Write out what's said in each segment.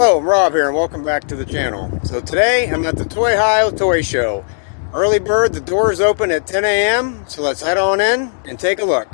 Hello, I'm Rob here and welcome back to the channel. So today I'm at the TOYHIO Toy Show. Early bird, the doors open at 10 a.m. So let's head on in and take a look.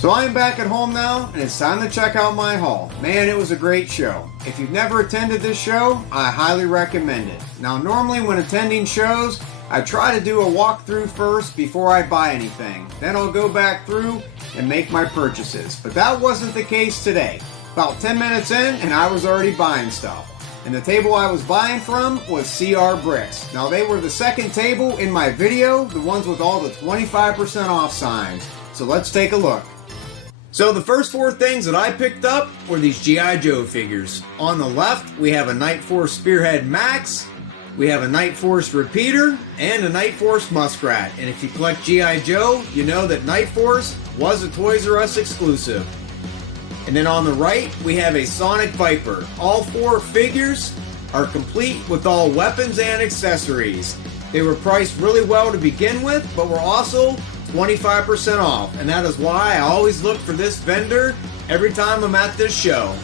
So I'm back at home now, and it's time to check out my haul. Man, it was a great show. If you've never attended this show, I highly recommend it. Now, normally when attending shows, I try to do a walkthrough first before I buy anything. Then I'll go back through and make my purchases. But that wasn't the case today. About 10 minutes in, and I was already buying stuff. And the table I was buying from was CR Bricks. Now, they were the second table in my video, the ones with all the 25% off signs. So let's take a look. So the first four things that I picked up were these G.I. Joe figures. On the left, we have a Night Force Spearhead Max, we have a Night Force Repeater, and a Night Force Muskrat. And if you collect G.I. Joe, you know that Night Force was a Toys R Us exclusive. And then on the right, we have a Sonic Viper. All four figures are complete with all weapons and accessories. They were priced really well to begin with, but were also 25% off, and that is why I always look for this vendor every time I'm at this show.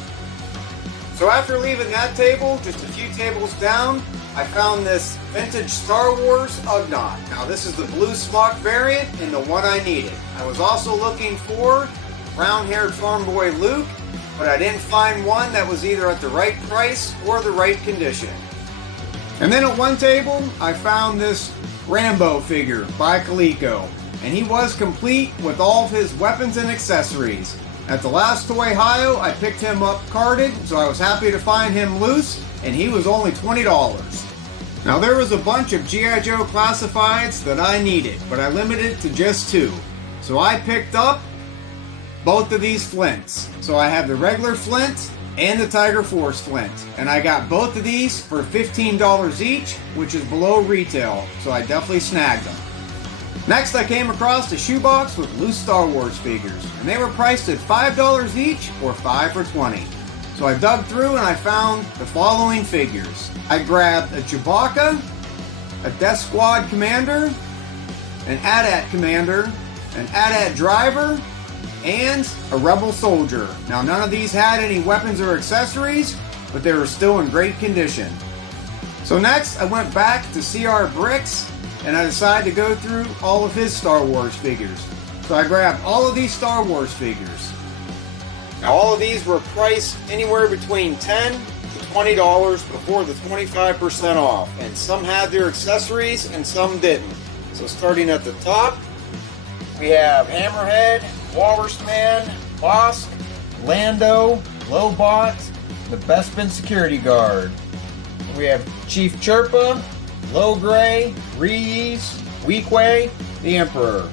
So after leaving that table, just a few tables down, I found this vintage Star Wars Ugnaught. Now this is the blue smock variant and the one I needed. I was also looking for brown-haired farm boy Luke, but I didn't find one that was either at the right price or the right condition. And then at one table, I found this Rambo figure by Coleco. And he was complete with all of his weapons and accessories. At the last TOYHIO, I picked him up carded, so I was happy to find him loose, and he was only $20. Now there was a bunch of G.I. Joe classifieds that I needed, but I limited it to just two. So I picked up both of these flints. So I have the regular flint and the Tiger Force flint. And I got both of these for $15 each, which is below retail, so I definitely snagged them. Next, I came across a shoebox with loose Star Wars figures, and they were priced at $5 each or 5 for $20. So I dug through and I found the following figures. I grabbed a Chewbacca, a Death Squad Commander, an AT-AT Commander, an AT-AT Driver, and a Rebel Soldier. Now, none of these had any weapons or accessories, but they were still in great condition. So next, I went back to CR Bricks, and I decided to go through all of his Star Wars figures. So I grabbed all of these Star Wars figures. Now all of these were priced anywhere between $10 to $20 before the 25% off. And some had their accessories and some didn't. So starting at the top, we have Hammerhead, Walrus Man, Bosk, Lando, Lobot, the Bespin Security Guard. We have Chief Chirpa, Logray, Reese, Weequay, the Emperor.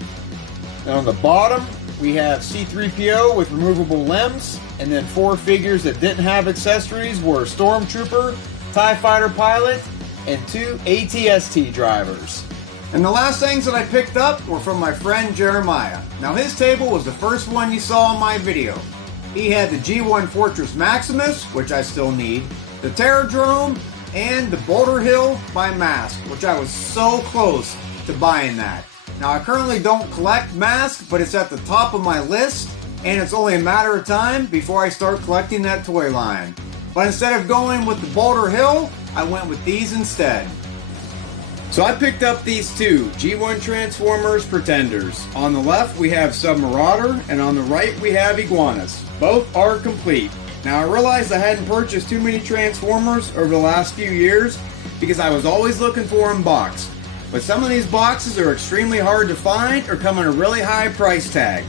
And on the bottom, we have C-3PO with removable limbs, and then four figures that didn't have accessories were Stormtrooper, TIE Fighter Pilot, and two ATST drivers. And the last things that I picked up were from my friend Jeremiah. Now his table was the first one you saw in my video. He had the G1 Fortress Maximus, which I still need, the Terradrome, and the Boulder Hill by Mask, which I was so close to buying that. Now I currently don't collect Mask, but it's at the top of my list, and it's only a matter of time before I start collecting that toy line. But instead of going with the Boulder Hill, I went with these instead. So I picked up these two G1 Transformers Pretenders. On the left we have Submarauder, and on the right we have Iguanas. Both are complete. Now I realized I hadn't purchased too many Transformers over the last few years because I was always looking for them boxed. But some of these boxes are extremely hard to find or come at a really high price tag.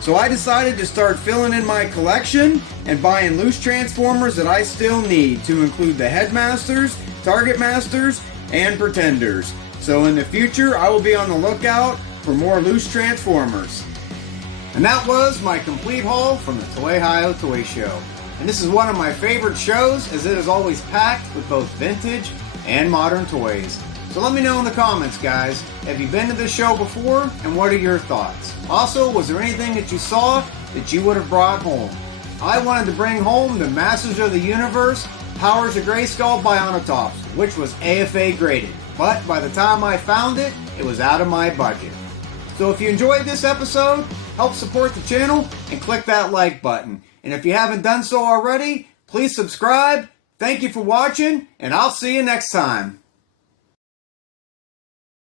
So I decided to start filling in my collection and buying loose Transformers that I still need, to include the Headmasters, Target Masters, and Pretenders. So in the future I will be on the lookout for more loose Transformers. And that was my complete haul from the TOYHIO Toy Show. And this is one of my favorite shows, as it is always packed with both vintage and modern toys. So let me know in the comments, guys. Have you been to this show before, and what are your thoughts? Also, was there anything that you saw that you would have brought home? I wanted to bring home the Masters of the Universe Powers of Grayskull Bionatops, which was AFA graded. But by the time I found it, it was out of my budget. So if you enjoyed this episode, help support the channel and click that like button. And if you haven't done so already, please subscribe. Thank you for watching, and I'll see you next time.